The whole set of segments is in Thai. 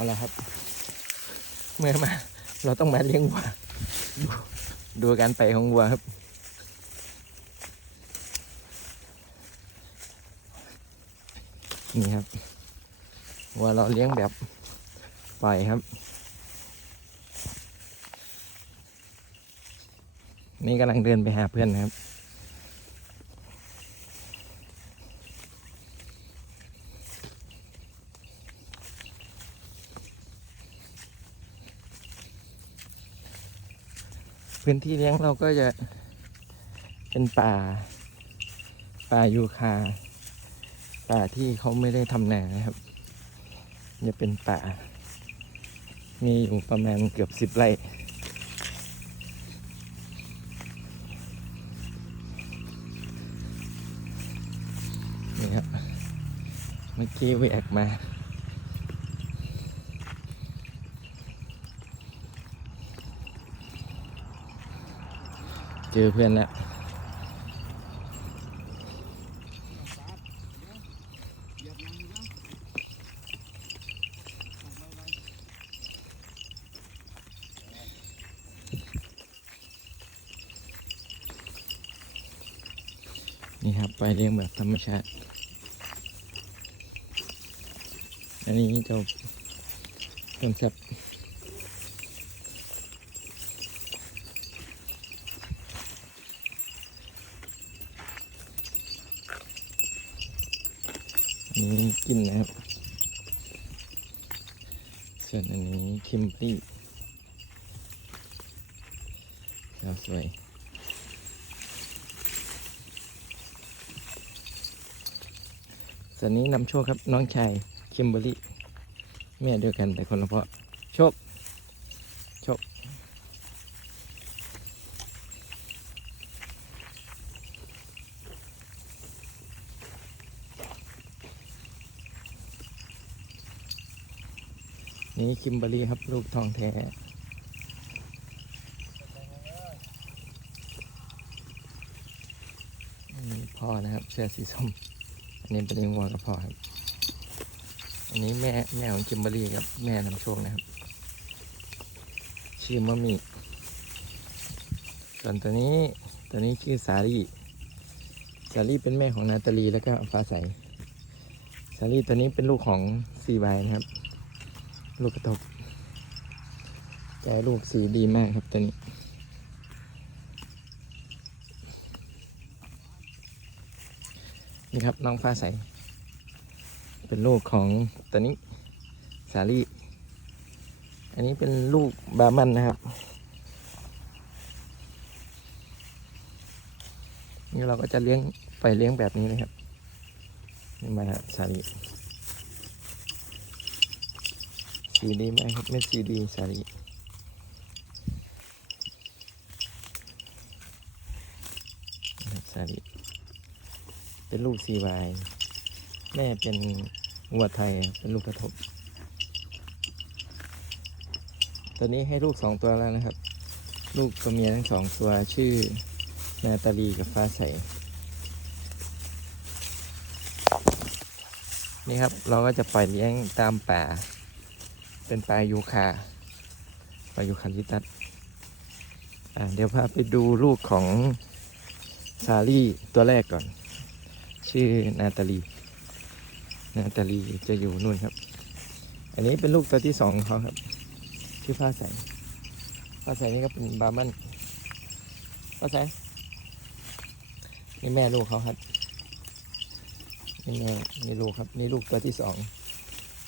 เอาละครับ เมื่อมา เราต้องมาเลี้ยงวัวดูดูการไปของวัวครับนี่ครับวัวเราเลี้ยงแบบปล่อยครับ นี่กำลังเดินไปหาเพื่อนนะครับ พื้นที่เลี้ยงเราก็จะเป็นป่า ป่ายูคา ป่าที่เขาไม่ได้ทำนานะครับ จะเป็นป่า มีอยู่ประมาณเกือบสิบไร่นี่ครับ เมื่อกี้แวกมา อเพื่อนแล้วนี่ครับไปเลี้ยงแบบธรรมชาติ อันนี้จะเพิ่มครับ อันนี้ กินนะครับ ส่วนอันนี้คิมปี้สาวสวยส่วนนี้นำโชคครับน้องชายคิมเบอรี่แม่เดียวกันแต่คนละเพาะโชค โชค นี่คิมเบอรี่ครับลูกทองแท้อันนี้พ่อนะครับ เสื้อสีส้ม อันนี้เป็นเลี้ยงวัวกับพ่อครับ อันนี้แม่แม่ของคิมเบอรี่ครับ แม่นำโชคนะครับ ชื่อมะมี่ส่วนตัวนี้ตัวนี้ชื่อสาลีสาลีเป็นแม่ของนาตาลีแล้วก็ฟ้าใส สาลีตัวนี้เป็นลูกของซีบายนะครับ ลูกกระทบแกลูกสีดีมากครับตัวนี้นี่ครับน้องฟ้าใส เป็นลูกของตัวนี้สาลี่อันนี้เป็นลูกบามันนะครับ นี่เราก็จะเลี้ยงไปเลี้ยงแบบนี้เลยครับนี่มาครับสาลี่ สีดีไหมครับเม็ดสีดีสาลี่นะครับสาลีเป็นลูกซีวายแม่เป็นวัวไทยเป็นลูกกระทบ ตอนนี้ให้ลูกสองตัวแล้วนะครับ ลูกตัวเมียทั้งสองตัวชื่อนาตาลีกับฟ้าใสนี่ครับเราก็จะปล่อยเลี้ยงตามป่า เป็นป่ายูคาป่ายูคาลิตัสอ่าเดี๋ยวพาไปดูลูกของซาลี่ตัวแรกก่อน ชื่อนาตาลี นาตาลีจะอยู่นู่นครับ อันนี้เป็นลูกตัวที่สองของเขาครับ ชื่อผ้าใสผ้าใสนี่ก็เป็นบาร์มันผ้าใสนี่แม่ลูกเขาครับนี่แม่นี่ลูกครับ นี่ลูกตัวที่สอง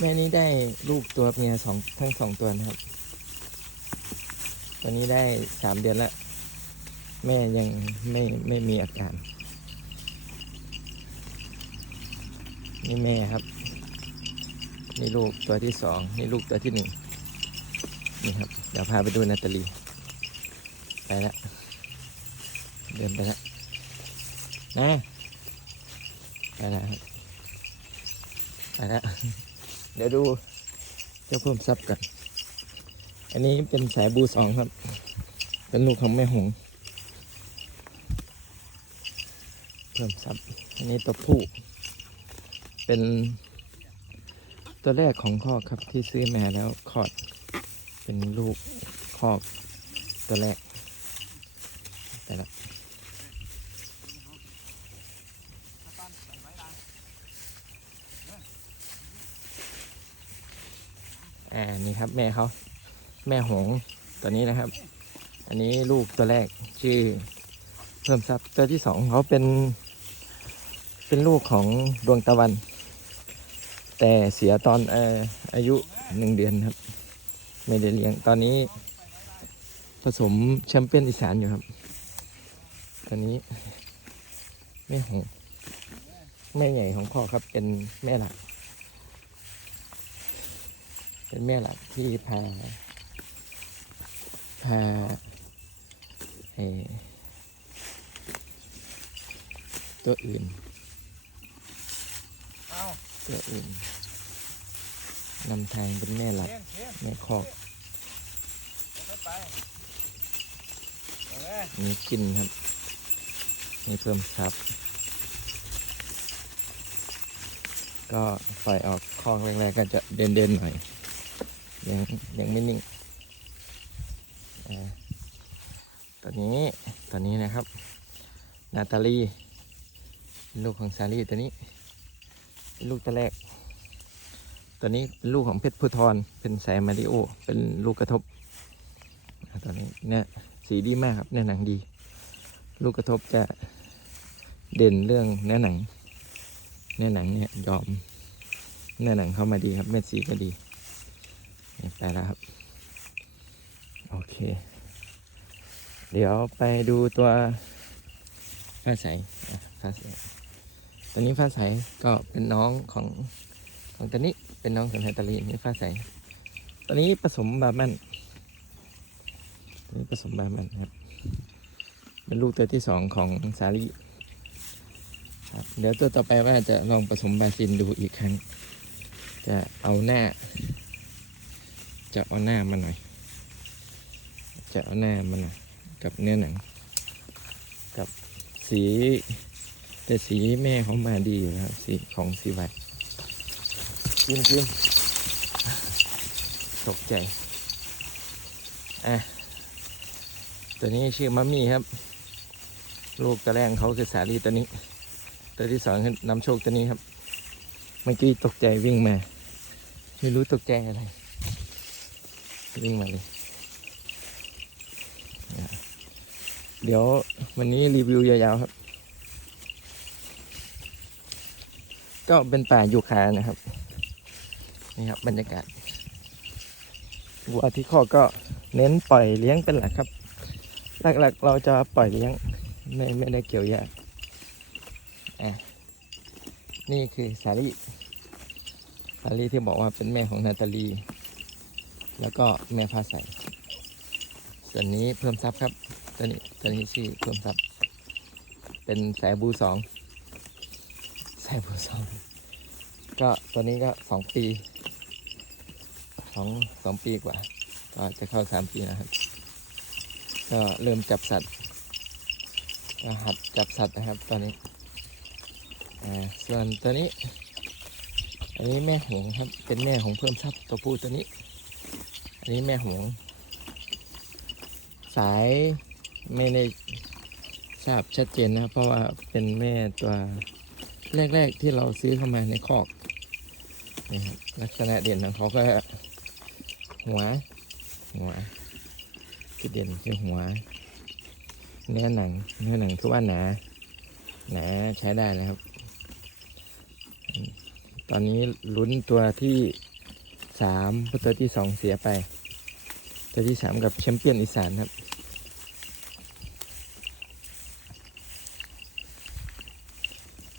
แม่นี้ได้ลูกตัวเมียสองทั้งสองตัวนะครับ ตอนนี้ได้สามเดือนแล้วแม่ยังไม่ไม่มีอาการ นี่แม่ครับ นี่ลูกตัวที่สองนี่ลูกตัวที่หนึ่งนี่ครับ เดี๋ยวพาไปดูนาตาลี ไปแล้วเดินไปแล้วนะไปแล้วครับไปแล้ว เดี๋ยวดูเจ้าเพิ่มซับกัน อันนี้เป็นสายบูสองครับ เป็นลูกของแม่หง เพิ่มซับ อันนี้ตัวผู้ เป็นตัวแรกของคอกครับที่ซื้อมาแล้วคอด เป็นลูกคอกตัวแรกแต่ละ อ่านี่ครับแม่เขาแม่หงตัวนี้นะครับ อันนี้ลูกตัวแรกชื่อเพิ่มทรัพย์ตัวที่สองเขาเป็น เป็นลูกของดวงตะวัน แต่เสียตอนเอ่ออายุหนึ่งเดือนครับ ไม่ได้เลี้ยงตอนนี้ ผสมแชมเปี้ยนอีสานอยู่ครับตอนนี้แม่ของแม่ใหญ่ของพ่อครับเป็นแม่หลัก เป็นแม่หลักที่พา พาเอ่อตัวอื่นเอาตัวอื่นนำทางเป็นแม่หลักเชียนเชียนแม่คอกเอาไปเอาเลยมีกินครับ มีเพิ่มทรัพย์ก็ปล่อยออกคอกแรกๆก็จะเดินๆหน่อย ยังยังไม่นิ่งตอนนี้ตอนนี้นะครับ นาตาลีเป็นลูกของซารีตัวนี้เป็นลูกตัวแรก ตัวนี้เป็นลูกของเพชรพุทรเป็นสายมาริโอ เป็นลูกกระทบตอนนี้เนี่ยสีดีมากครับเนื้อหนังดี ลูกกระทบจะเด่นเรื่องเนื้อหนัง เนื้อหนังเนี่ยยอม เนื้อหนังเข้ามาดีครับ เม็ดสีก็ดี ไปแล้วครับ โอเค เดี๋ยวไปดูตัวฟ้าใสฟ้าใสตอนนี้ฟ้าใสก็เป็นน้องของของตอนนี้เป็นน้องของไทตาลีนี่ฟ้าใสตอนนี้ผสมบาร์มันตอนนี้ผสมบาร์มันครับ เป็นลูกตัวที่สองของสาลีครับเดี๋ยวตัวต่อไปว่าจะลองผสมบาซินดูอีกครั้ง จะเอาหน้า จะเอาหน้ามาหน่อยจะเอาหน้ามาหน่อย กับเนื้อหนัง กับสี แต่สีแม่เขามาดีอยู่แล้วครับ สีของสีไวกินกินตกใจ อะ ตัวนี้ชื่อมัมมี่ครับ ลูกตัวแรกเขาคือสาลีตัวนี้ ตัวที่สองคือนำโชคตัวนี้ครับ เมื่อกี้ตกใจวิ่งมา ไม่รู้ตกใจอะไร วิ่งมาเลย เดี๋ยววันนี้รีวิวยาวๆครับ ก็เป็นป่ายูคานะครับ นี่ครับบรรยากาศวัวที่ข้อก็เน้นปล่อยเลี้ยงเป็นหลักครับ หลักๆเราจะปล่อยเลี้ยงไม่ไม่ได้เกี่ยวหญ้าอะนี่คือสาลีสาลีที่บอกว่าเป็นแม่ของนาตาลี แล้วก็แม่พาใสส่วนนี้เพิ่มทรัพย์ครับตัวนี้ตัวนี้ชื่อเพิ่มทรัพย์เป็นสายบูสองสายบูสองก็ตัวนี้ก็สองปีสองสองปีกว่า ก็จะเข้าสามปีนะครับ ก็เริ่มจับสัตว์ก็หัดจับสัตว์นะครับตอนนี้อ่าส่วนตัวนี้ อันนี้แม่หงส์ครับ เป็นแม่ของเพิ่มทรัพย์ตัวผู้ตัวนี้ นนี้แม่หงส์สายไม่ได้ทราบชัดเจนนะครับเพราะว่าเป็นแม่ตัวแรก ๆ ที่เราซื้อเข้ามาในคอกนี่ครับลักษณะเด่นของเขาก็หัว หัวจุดเด่นคือหัว เนื้อหนัง เนื้อหนังคือว่าหนา หนาใช้ได้นะครับ ตอนนี้ลุ้นตัวที่สามเพราะตัวที่สองเสียไป ตัวที่สามกับแชมเปี้ยนอีสานครับ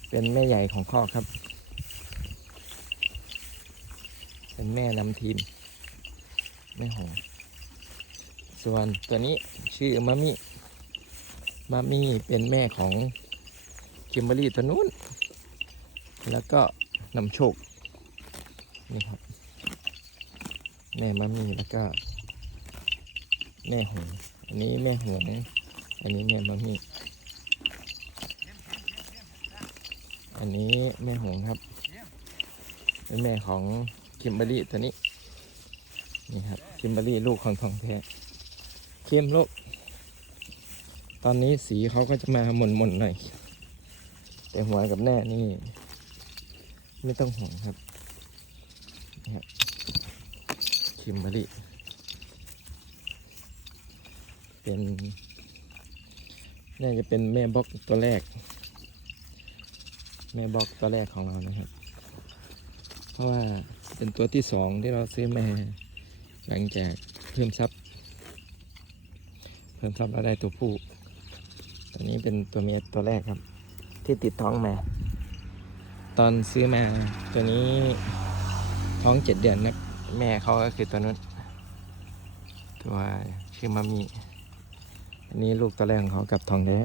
เป็นแม่ใหญ่ของข้อครับ เป็นแม่นำทีม แม่หงส่วนตัวนี้ชื่อมามิมามิเป็นแม่ของคิมเบอรี่ตัวนู้น แล้วก็นำโชค นี่ครับ แม่มามีแล้วก็ แม่หงอันนี้แม่หงอันนี้แม่มามีอันนี้แม่หงครับ เป็นแม่ของคิมเบอรี่ตัวนี้ นี่ครับคิมเบอรี่ลูกของทองแท้เข้มลูก ตอนนี้สีเขาก็จะมาหม่นๆหน่อย แต่หัวกับแน่นี่ ไม่ต้องห่วงครับนี่ครับคิมเบอรี่ เป็นน่าจะเป็นแม่บล็อกตัวแรก แม่บล็อกตัวแรกของเรานะครับ เพราะว่าเป็นตัวที่สองที่เราซื้อมาหลังจากเพิ่มทรัพย์ เพิ่มทรัพย์เราได้ตัวผู้ตัวนี้เป็นตัวเมียตัวแรกครับ ที่ติดท้องมา ตอนซื้อมาตัวนี้ท้องเจ็ดเดือนนะแม่เขาก็คือตัวนู้นตัวชื่อมามี อันนี้ลูกตัวแรกของเขากับทองแท้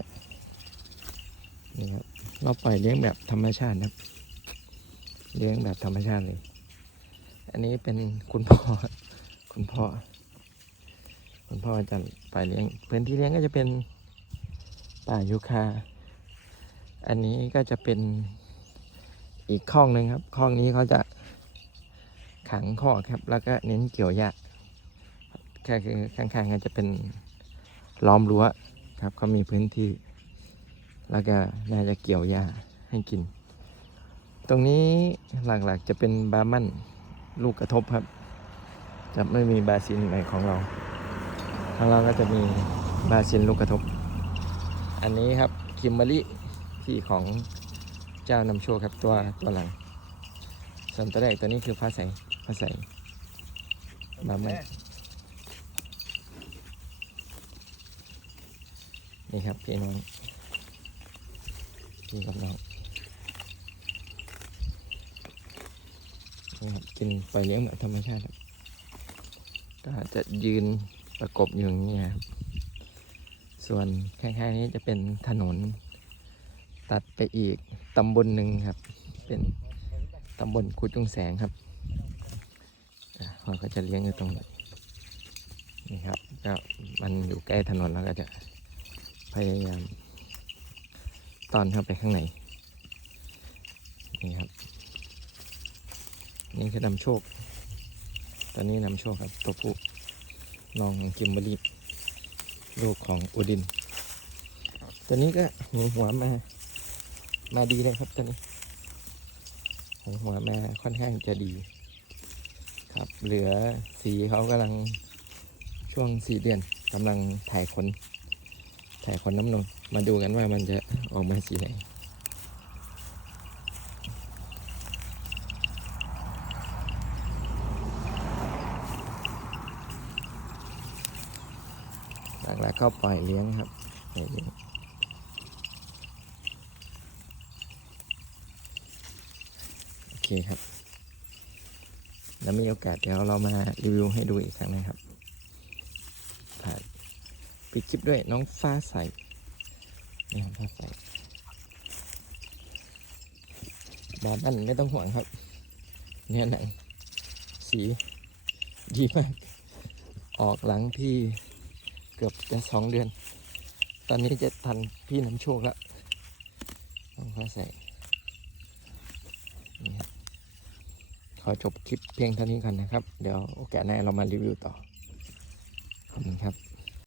นี่ครับเราปล่อยเลี้ยงแบบธรรมชาตินะครับ เลี้ยงแบบธรรมชาติเลย อันนี้เป็นคุณพ่อ คุณพ่อ คุณพ่อจะปล่อยเลี้ยงพื้นที่เลี้ยงก็จะเป็นป่ายูคา อันนี้ก็จะเป็นอีกข้องหนึ่งครับข้องนี้เขาจะขังข้อครับ แล้วก็เน้นเกี่ยวหญ้าแค่คือข้างๆก็จะเป็น ล้อมรั้วครับเขามีพื้นที่ แล้วก็น่าจะเกี่ยวหญ้าให้กิน ตรงนี้หลักๆจะเป็นบาร์มันลูกกระทบครับ จะไม่มีบาซินในของเราทางเราก็จะมีบาซินลูกกระทบ อันนี้ครับคิมเบอรี่ที่ของเจ้านำโชคครับตัวตัวหลัง ส่วนตัวแรกตัวนี้คือฟ้าใสฟ้าใสบาร์มัน นี่ครับพี่น้องพี่กับน้องครับกินปล่อยเลี้ยงแบบธรรมชาติครับก็จะยืนประกบอยู่อย่างนี้ครับ ส่วนข้างๆนี้จะเป็นถนน ตัดไปอีกตำบลหนึ่งครับ เป็นตำบลคุดจุงแสงครับเราก็จะเลี้ยงอยู่ตรงนี้นี่ครับก็มันอยู่ใกล้ถนนแล้วก็จะ พยายามตอนเข้าไปข้างในนี่ครับ นี่คือนำโชค ตอนนี้นำโชคครับ ตัวผู้น้องของกิมบรีลูกของอูดิน ตัวนี้ก็หัวหัวมา มาดีเลยครับตัวนี้หัวหัวมาค่อนข้างจะดี ครับ เหลือสีเขากำลังช่วงสี่เดือนกำลังถ่ายขน ถ่ายขนน้ำนมมาดูกันว่ามันจะออกมาสีไหนหลักๆก็ปล่อยเลี้ยงครับโอเคครับ แล้วมีโอกาสเดี๋ยวเรามารีวิวให้ดูอีกครั้งนะครับ ปิดคลิปด้วยน้องฟ้าใสนี่ครับฟ้าใสบาร์บันไม่ต้องห่วงครับ เนี่ยหนังสีดีมาก ออกหลังพี่เกือบจะสองเดือน ตอนนี้จะทันพี่น้ำโชคแล้วน้องฟ้าใสนี่ครับขอจบคลิปเพียงเท่านี้ก่อนนะครับ เดี๋ยวโอกาสหน้าเรามารีวิวต่อ ขอบคุณครับ